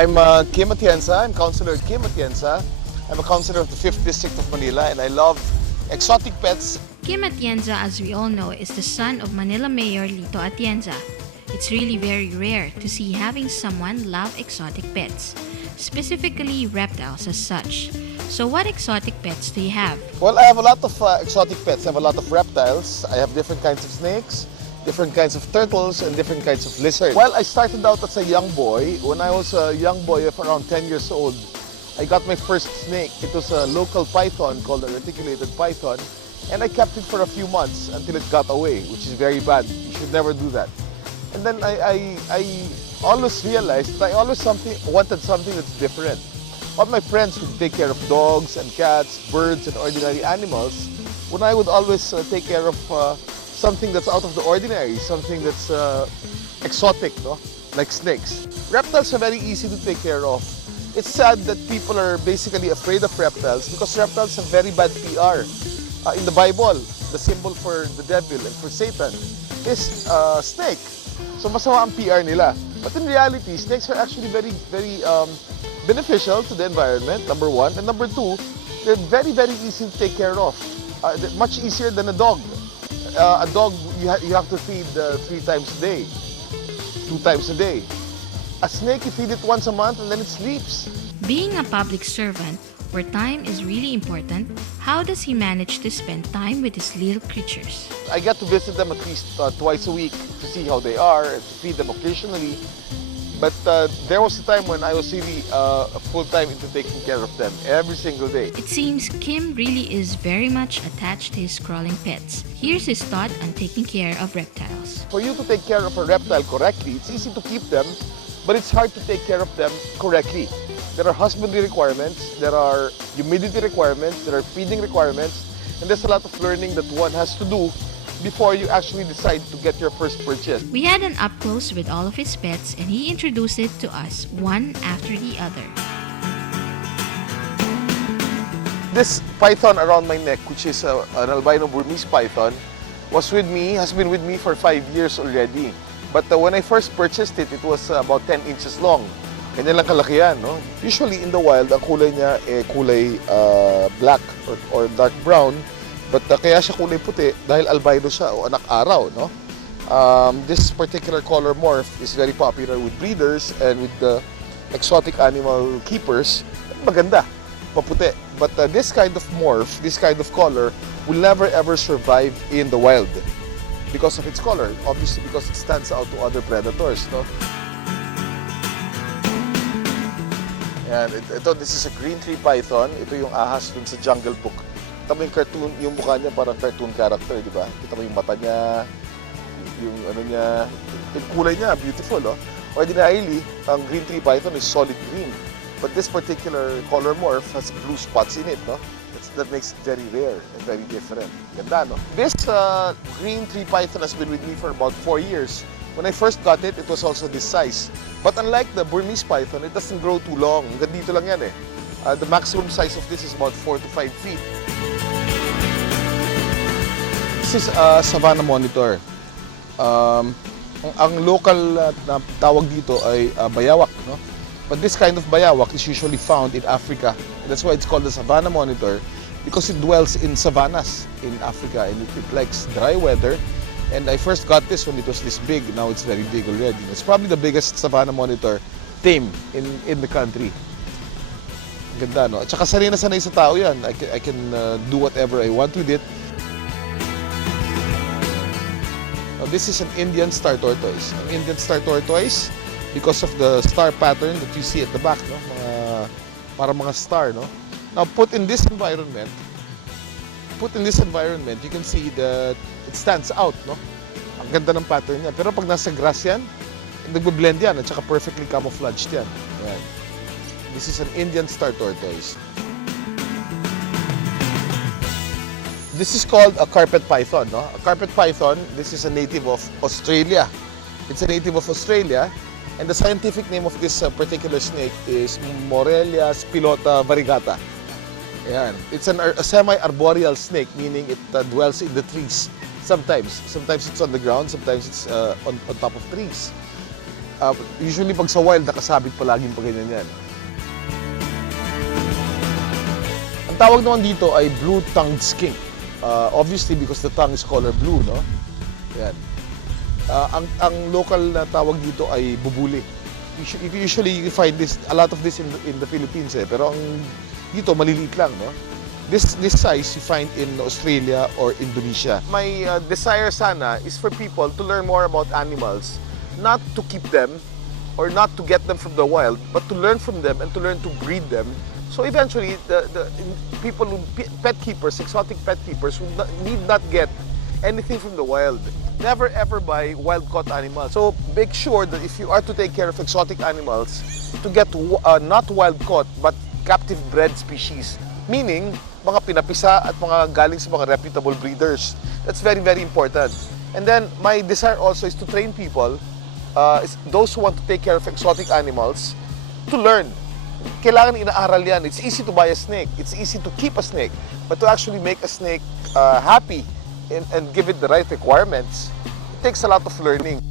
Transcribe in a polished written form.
I'm Kim Atienza. I'm Councilor Kim Atienza. I'm a councilor of the 5th District of Manila, and I love exotic pets. Kim Atienza, as we all know, is the son of Manila Mayor Lito Atienza. It's really very rare to see having someone love exotic pets, specifically reptiles as such. So what exotic pets do you have? Well, I have a lot of exotic pets. I have a lot of reptiles. I have different kinds of snakes, different kinds of turtles, and different kinds of lizards. Well, I started out as a young boy. When I was a young boy of around 10 years old, I got my first snake. It was a local python called a reticulated python, and I kept it for a few months until it got away, which is very bad. You should never do that. And then I always realized that I always wanted something that's different. All my friends would take care of dogs and cats, birds, and ordinary animals, when I would always take care of something that's out of the ordinary, something that's exotic, no? Like snakes. Reptiles are very easy to take care of. It's sad that people are basically afraid of reptiles because reptiles have very bad PR. In the Bible, the symbol for the devil and for Satan is snake. So masama ang PR nila. But in reality, snakes are actually very beneficial to the environment, number one. And number two, they're very easy to take care of. Much easier than a dog. A dog, you have to feed 3 times a day, 2 times a day. A snake, you feed it once a month and then it sleeps. Being a public servant, where time is really important, how does he manage to spend time with his little creatures? I get to visit them at least twice a week to see how they are and to feed them occasionally. But there was a time when I was really full-time into taking care of them every single day. It seems Kim really is very much attached to his crawling pets. Here's his thought on taking care of reptiles. For you to take care of a reptile correctly, it's easy to keep them, but it's hard to take care of them correctly. There are husbandry requirements, there are humidity requirements, there are feeding requirements, and there's a lot of learning that one has to do before you actually decide to get your first purchase. We had an up-close with all of his pets and he introduced it to us one after the other. This python around my neck, which is an albino Burmese python, has been with me for 5 years already. But when I first purchased it, it was about 10 inches long. Ganyan lang kalaki yan, no? Usually in the wild, ang kulay niya kulay black or dark brown. But kaya siya kulay puti dahil albino siya o anak araw, no? This particular color morph is very popular with breeders and with the exotic animal keepers. Maganda, paputi. But this kind of morph, this kind of color, will never ever survive in the wild because of its color. Obviously because it stands out to other predators, no? Yan, this is a green tree python. Ito yung ahas dun sa Jungle Book. Kita mo yung cartoon, yung mukha niya parang cartoon character, di ba? Kita mo yung mata niya, yung ano niya, yung kulay niya, beautiful, no? Ordinarily, ang green tree python is solid green. But this particular color morph has blue spots in it, no? That makes it very rare and very different. Ganda, no? This green tree python has been with me for about 4 years. When I first got it, it was also this size. But unlike the Burmese python, it doesn't grow too long. Hanggang dito lang yan eh. The maximum size of this is about 4 to 5 feet. This is a savanna monitor. Ang local na tawag dito ay bayawak, no? But this kind of bayawak is usually found in Africa. And that's why it's called the savanna monitor, because it dwells in savannas in Africa and it likes dry weather. And I first got this when it was this big. Now it's very big already. It's probably the biggest savanna monitor tame in the country. Ganda, no? At saka sanay na sanay sa tao yan. I can do whatever I want with it. Now, this is an Indian star tortoise. An Indian star tortoise, because of the star pattern that you see at the back, no? Para mga star, no? Now, put in this environment, you can see that it stands out, no? Ang ganda ng pattern niya. Pero pag nasa grass yan, nagbe-blend yan at saka perfectly camouflaged yan. Ayan. This is an Indian star tortoise. This is called a carpet python, no? A carpet python, this is a native of Australia. It's a native of Australia, and the scientific name of this particular snake is Morelia spilota variegata. Ayan. It's a semi-arboreal snake, meaning it dwells in the trees. Sometimes it's on the ground, sometimes it's on top of trees. Usually pag sa wild, nakasabit palaging pa ganyan yan. Ang tawag naman dito ay blue-tongued skink. Obviously because the tongue is color blue, no? Yan. Ang local na tawag dito ay bubuli. Usually you find a lot of this in the Philippines, pero ang dito maliliit lang, no? This size you find in Australia or Indonesia. My desire sana is for people to learn more about animals, not to keep them or not to get them from the wild, but to learn from them and to learn to breed them. So eventually, the people, pet keepers, exotic pet keepers, need not get anything from the wild. Never ever buy wild-caught animals. So make sure that if you are to take care of exotic animals, to get not wild-caught but captive-bred species. Meaning, mga pinapisa at mga galing sa mga reputable breeders. That's very, very important. And then, my desire also is to train people, those who want to take care of exotic animals, to learn. Kailangan inaaral yan. It's easy to buy a snake. It's easy to keep a snake. But to actually make a snake happy and give it the right requirements, it takes a lot of learning.